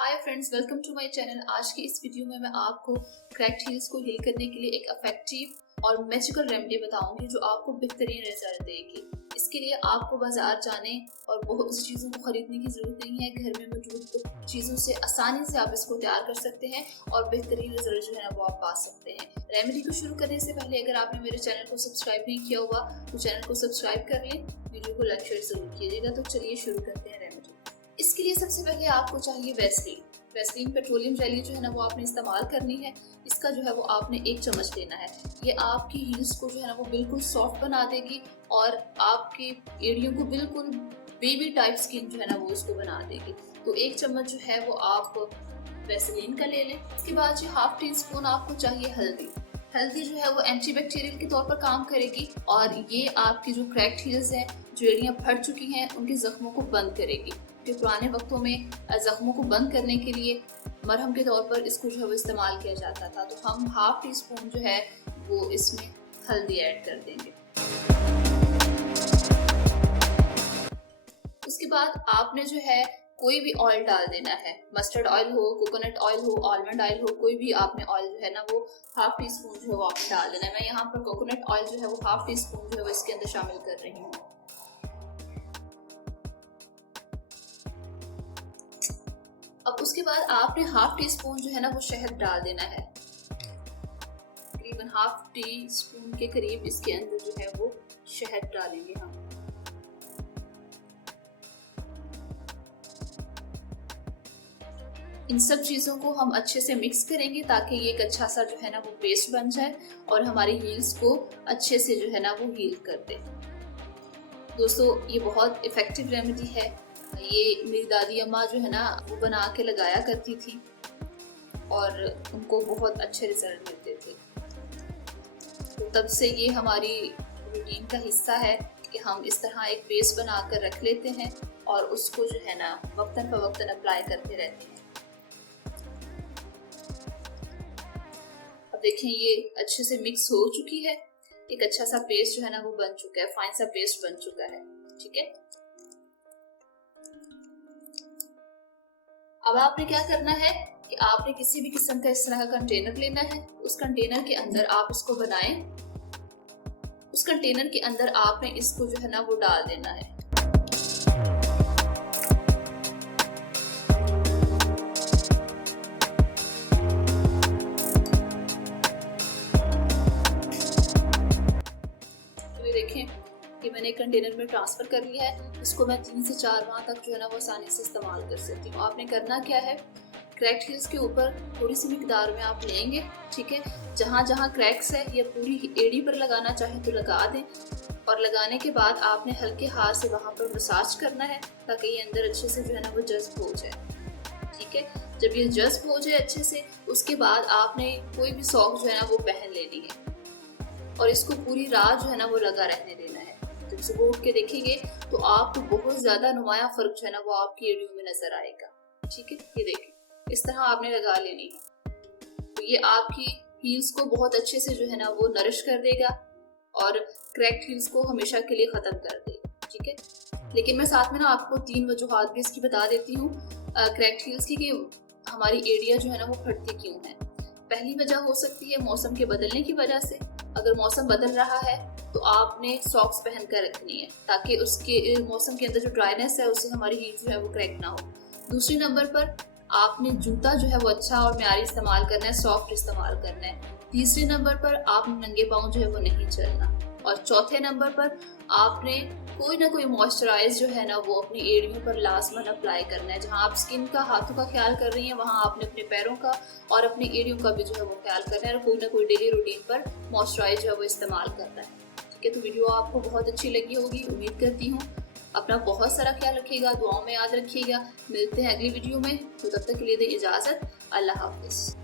Hi friends, welcome to my channel. आज की इस वीडियो में मैं आपको क्रैक्ड हील्स को हील करने के लिए एक इफेक्टिव और मैजिकल रेमेडी बताऊंगी जो आपको बेहतरीन रिजल्ट देगी। इसके लिए आपको बाजार जाने और बहुत सी चीज़ों को खरीदने की ज़रूरत नहीं है। घर में मौजूद चीज़ों से आसानी से आप इसको तैयार कर सकते हैं और बेहतरीन रिजल्ट जो है ना वो आप पा सकते हैं। रेमेडी को शुरू करने से पहले अगर आपने मेरे चैनल को सब्सक्राइब नहीं किया हुआ तो चैनल को सब्सक्राइब कर लें, वीडियो को लाइक शेयर जरूर कीजिएगा। तो चलिए शुरू करते हैं रेमेडी। इसके लिए सबसे पहले आपको चाहिए वैसलीन पेट्रोलियम जेली जो है ना वो आपने इस्तेमाल करनी है। इसका जो है वो आपने 1 चम्मच लेना है। ये आपकी हील्स को जो है ना वो बिल्कुल सॉफ्ट बना देगी और आपके एड़ियों को बिल्कुल बेबी टाइप स्किन जो है ना वो इसको बना देगी। तो 1 चम्मच जो है वो आप वैसलीन का ले लें। इसके बाद जो 1/2 टीस्पून आपको चाहिए हल्दी जो है वो एंटीबैक्टीरियल के तौर पर काम करेगी और ये आपकी जो क्रैक्ड हील्स हैं, जो एड़ियाँ फट चुकी हैं, उनके जख्मों को बंद करेगी। कि पुराने वक्तों में जख्मों को बंद करने के लिए मरहम के तौर पर इसको जो है वो इस्तेमाल किया जाता था। तो हम 1/2 टीस्पून जो है वो इसमें हल्दी ऐड कर देंगे। उसके बाद आपने जो है कोई भी ऑयल डाल देना है। मस्टर्ड ऑयल हो, कोकोनट ऑयल हो, आलमंड ऑयल हो, कोई भी आपने ऑयल जो है ना वो 1/2 टीस्पून जो है वो आपने डाल देना है। मैं यहाँ पर कोकोनट ऑयल जो है वो 1/2 टीस्पून जो है वो इसके अंदर शामिल कर रही हूँ। अब उसके बाद आपने 1/2 टीस्पून जो है ना वो शहद डाल देना है। तकरीबन 1/2 टीस्पून के करीब इसके अंदर जो है वो शहद डालेंगे हम। इन सब चीज़ों को हम अच्छे से मिक्स करेंगे ताकि ये एक अच्छा सा जो है ना वो पेस्ट बन जाए और हमारी हील्स को अच्छे से जो है ना वो हील कर दे। दोस्तों, ये बहुत इफेक्टिव रेमेडी है। ये मेरी दादी अम्मा जो है ना वो बना के लगाया करती थी और उनको बहुत अच्छे रिजल्ट मिलते थे। तो तब से ये हमारी रूटीन का हिस्सा है कि हम इस तरह एक पेस्ट बना कर रख लेते हैं और उसको जो है ना वक्तन फवक्तन अप्लाई करते रहते हैं। अब देखें, ये अच्छे से मिक्स हो चुकी है। एक अच्छा सा पेस्ट जो है ना वो बन चुका है, फाइन सा पेस्ट बन चुका है। ठीक है, अब आपने क्या करना है कि आपने किसी भी किस्म का इस तरह का कंटेनर लेना है। उस कंटेनर के अंदर आप इसको बनाएं। उस कंटेनर के अंदर आपने इसको जो है ना वो डाल देना है। तो ये देखें, ये मैंने एक कंटेनर में ट्रांसफर कर लिया है। इसको मैं 3 से 4 माह तक जो है ना वो आसानी से इस्तेमाल कर सकती हूँ। आपने करना क्या है, क्रैक्ड हील्स के ऊपर थोड़ी सी मिकदार में आप लेंगे। ठीक है, जहाँ जहाँ क्रैक्स है या पूरी एड़ी पर लगाना चाहे तो लगा दें और लगाने के बाद आपने हल्के हाथ से वहाँ पर मसाज करना है ताकि ये अंदर अच्छे से जो है ना वो जज्ब हो जाए। ठीक है, जब ये जज्ब हो जाए अच्छे से, उसके बाद आपने कोई भी सॉक्स जो है ना वो पहन लेनी है और इसको पूरी रात जो है ना वो लगा रहने देना है। जब सुबह उठ के देखेंगे तो आपको बहुत ज्यादा नुमाया फर्क जो है ना वो आपकी एड़ियों में नजर आएगा। ठीक है, ये देखें, इस तरह आपने लगा लेनी है। तो ये आपकी हील्स को बहुत अच्छे से जो है ना वो नरिश कर देगा और क्रैक्ड हील्स को हमेशा के लिए खत्म कर देगा। ठीक है, लेकिन मैं साथ में ना आपको 3 वजूहात भी इसकी बता देती हूँ क्रैक्ड हील्स की, कि हमारी एड़ियाँ जो है ना वो फटती क्यों है। पहली वजह हो सकती है मौसम के बदलने की वजह से। अगर मौसम बदल रहा है तो आपने सॉक्स पहन कर रखनी है ताकि उसके मौसम के अंदर जो ड्राइनेस है उससे हमारी हील्स जो है वो क्रैक ना हो। दूसरे नंबर पर आपने जूता जो है वो अच्छा और म्यारी इस्तेमाल करना है, सॉफ्ट इस्तेमाल करना है। तीसरे नंबर पर आपने नंगे पाँव जो है वो नहीं चलना। और चौथे नंबर पर आपने कोई ना कोई मॉइस्चराइज जो है ना वो अपनी एड़ियों पर लाजमन अप्लाई करना है। जहाँ आप स्किन का, हाथों का ख्याल कर रही हैं, वहाँ आपने अपने पैरों का और अपनी एड़ियों का भी जो है वो ख्याल करना है और कोई ना कोई डेली रूटीन पर मॉइस्चराइज जो है वो इस्तेमाल करना है। ठीक है, तो वीडियो आपको बहुत अच्छी लगी होगी, उम्मीद करती हूँ। अपना बहुत सारा ख्याल रखिएगा, दुआओं में याद रखिएगा। मिलते हैं अगली वीडियो में, तो तब तक के लिए दें इजाज़त। अल्लाह हाफिज़।